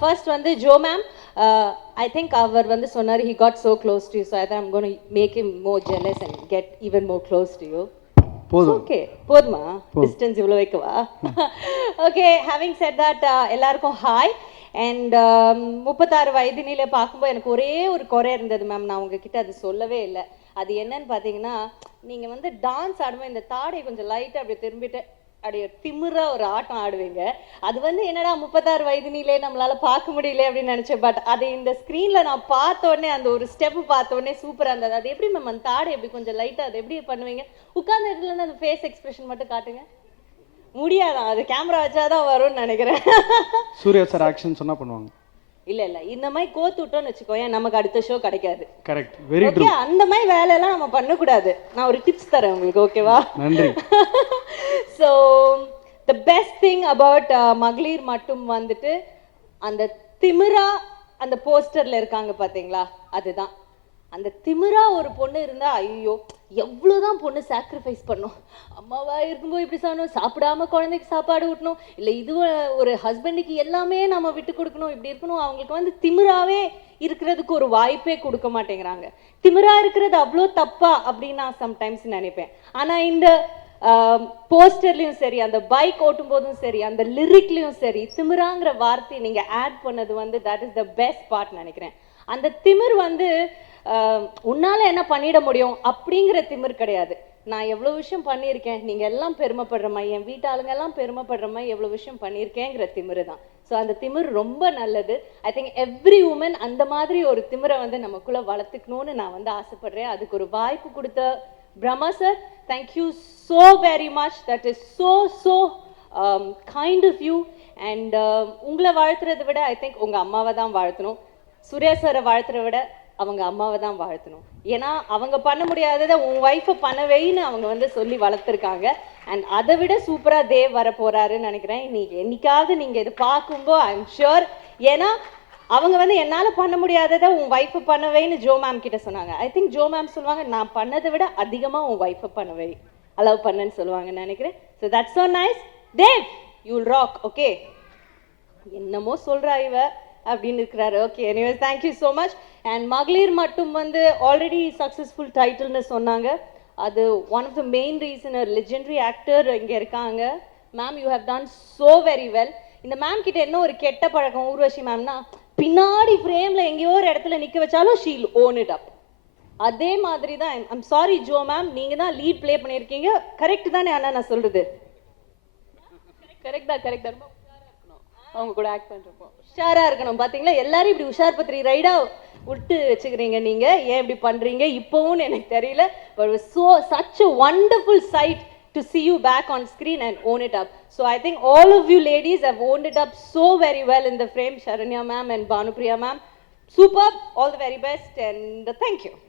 First வந்து Jo ma'am I think அவர் வந்து சொன்னார் he got so close to you so I gonna make him more jealous and get even more close to you போதும். Okay போதுமா? Distance இவ்வளோ வைக்கவா? Okay having said that எல்லாருக்கும் hi and முப்பத்தாறு வயதினில பார்க்கும்போது எனக்கு ஒரே ஒரு குறை இருந்தது மேம் நான் உங்ககிட்ட அது சொல்லவே இல்லை. அது என்னன்னு பார்த்தீங்கன்னா நீங்கள் வந்து டான்ஸ் ஆடும்போது இந்த தாடை கொஞ்சம் லைட்டாக அப்படி திரும்பிட்டு அப்படியே திமிரா ஒரு ஆட்டம் ஆடுவீங்க. அது வந்து என்னடா முப்பத்தாறு வயதினிலே நம்மளால பார்க்க முடியல அப்படின்னு நினைச்சேன். பட் அது இந்த ஸ்க்ரீன்ல நான் பார்த்த உடனே அந்த ஒரு ஸ்டெப் பார்த்த உடனே சூப்பரா இருந்தது. அது எப்படி மேம் அந்த தாடை எப்படி கொஞ்சம் லைட்டா அது எப்படி பண்ணுவீங்க? உட்கார்ந்த இடத்துல அந்த ஃபேஸ் எக்ஸ்பிரஷன் மட்டும் காட்டுங்க. முடியாதான் அது கேமரா வச்சாதான் வரும்னு நினைக்கிறேன். சூர்யா சார் ஆக்ஷன் சொன்னா பண்ணுவாங்க. இல்ல இல்ல. இந்த மாதிரி கோத்து விட்டோம்னு வச்சுக்கோயேன் நமக்கு அடுத்த ஷோ கிடைக்காது. கரெக்ட் வெரி ட்ரூ அந்த மாதிரி வேலையெல்லாம் நம்ம பண்ணக்கூடாது. நான் ஒரு டிப்ஸ் தரேன் உங்களுக்கு ஓகேவா நன்றி. So the best thing about Magalir Mattum வந்துட்டு அந்த திமிரா அந்த போஸ்டர்ல இருக்காங்க பாத்தீங்களா? அதுதான். அந்த திமிரா ஒரு பொண்ணு இருந்தா ஐயோ எவ்வளோதான் பொண்ணு சாக்ரிஃபைஸ் பண்ணும். அம்மாவா இருக்கும்போது இப்படி சாப்பிடணும் சாப்பிடாம குழந்தைக்கு சாப்பாடு ஊட்டணும் இல்ல இது ஒரு ஹஸ்பண்டுக்கு எல்லாமே நம்ம விட்டு கொடுக்கணும் இப்படி இருக்கணும் அவங்களுக்கு வந்து திமிராவே இருக்கிறதுக்கு ஒரு வாய்ப்பே கொடுக்க மாட்டேங்கிறாங்க. திமிரா இருக்கிறது அவ்வளோ தப்பா அப்படின்னு நான் சம்டைம்ஸ் நினைப்பேன். ஆனா இந்த போஸ்டர்லயும் சரி அந்த பைக் ஓட்டும் போதும் சரி அந்த லிரிக்லயும் சரி திமிராங்கிற வார்த்தையை நீங்க ஆட் பண்ணது வந்து that is the best part நினைக்கிறேன். அந்த திமிர் வந்து உன்னால் உன்னால என்ன பண்ணிட முடியும் அப்படிங்கிற திமிர் கிடையாது. நான் எவ்வளவு விஷயம் பண்ணியிருக்கேன் நீங்க எல்லாம் பெருமைப்படுற மாதிரி என் வீட்டாளுங்க எல்லாம் பெருமைப்படுற மாதிரி எவ்வளவு விஷயம் பண்ணியிருக்கேங்கிற திமிரு தான். ஸோ அந்த திமிர் ரொம்ப நல்லது. ஐ திங்க் எவ்ரி உமன் அந்த மாதிரி ஒரு திமிரை வந்து நமக்குள்ள வளர்த்துக்கணும்னு நான் வந்து ஆசைப்படுறேன். அதுக்கு ஒரு வாய்ப்பு கொடுத்த Brahma sir thank you so very much that is so so kind of you and உங்களை வாழ்த்துறதை விட ஐ திங்க் உங்கள் அம்மாவை தான் வாழ்த்தணும். சூர்யா சாரை வாழ்த்துறத விட அவங்க அம்மாவை தான் வாழ்த்தணும். ஏன்னா அவங்க பண்ண முடியாததை உன் ஒய்ஃபை பண்ணவேன்னு அவங்க வந்து சொல்லி வளர்த்துருக்காங்க. அண்ட் அதை விட சூப்பராக தேவ் வர போகிறாருன்னு நினைக்கிறேன். இன்னைக்கு என்னைக்காவது நீங்கள் இது பார்க்கும்போது ஐ எம் ஷுர் ஏன்னா அவங்க வந்து என்னால் பண்ண முடியாததை உன் ஒய்ஃபு பண்ணுவேன்னு ஜோ மேம் கிட்ட சொன்னாங்க. ஐ திங்க் ஜோ மேம் சொல்லுவாங்க நான் பண்ணதை விட அதிகமாக உன் ஒய்ஃபை பண்ணுவே. அலவ் பண்ணுன்னு சொல்லுவாங்கன்னு நினைக்கிறேன். So that's so nice Dev you'll rock okay என்னமோ சொல்றா இவ அப்படின்னு இருக்கிறாரு. Okay anyways thank you so much and Magalir Mattum வந்து ஆல்ரெடி சக்ஸஸ்ஃபுல் டைட்டில்னு சொன்னாங்க. அது one of the main reason legendary actor இங்கே இருக்காங்க. Ma'am you have done so very well இந்த மேம் கிட்ட என்ன ஒரு கெட்ட பழக்கம்? ஊர்வஷி மேம்னா பின்னாடி ஃப்ரேம்ல எங்கேயோ ஒரு இடத்துல நிக்க வச்சாலும் ஷீல் ஓன் இட் அப் அதே மாதிரி தான் ஐம் சாரி ஜோ மேம் நீங்க தான் லீட் ப்ளே பண்ணியிருக்கீங்க. கரெக்ட் தானே அண்ணா நான் சொல்றது? கரெக்ட் தான் கரெக்ட் தான். அவங்க கூட ஆக்ட் பண்றப்போ. உஷாரா இருக்கணும். பாத்தீங்களா? எல்லாரும் இப்படி உஷார் பத்திரி ரைடா விட்டு வச்சுக்கிறீங்க நீங்க. ஏன் இப்படி பண்றீங்க? இப்போவும் எனக்கு தெரியல. But so such a wonderful sight. To see you back on screen and own it up. So i think all of you ladies have owned it up so very well in the frame sharanya ma'am and banupriya ma'am. Superb. All the very best and uh, thank you